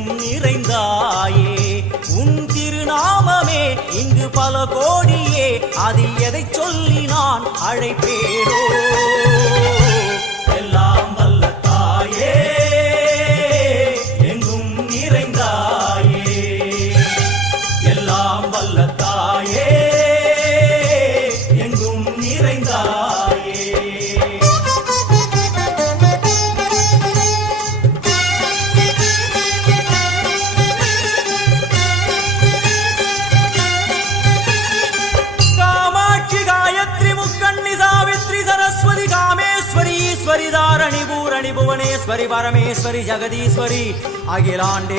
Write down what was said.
எங்கும் நிறைந்தாயே உன் திருநாமமே இங்கு பல கோடியே அதில் எதை சொல்லி நான் அழைப்பேனோ எல்லாம் வல்ல தாயே எங்கும் நிறைந்தாயே எல்லாம் வல்ல தாயே எங்கும் நிறைந்தாயே ईश्वरी धारणी भुवनेश्वरी परमेश्वरी जगदीश्वरी अखिलांडे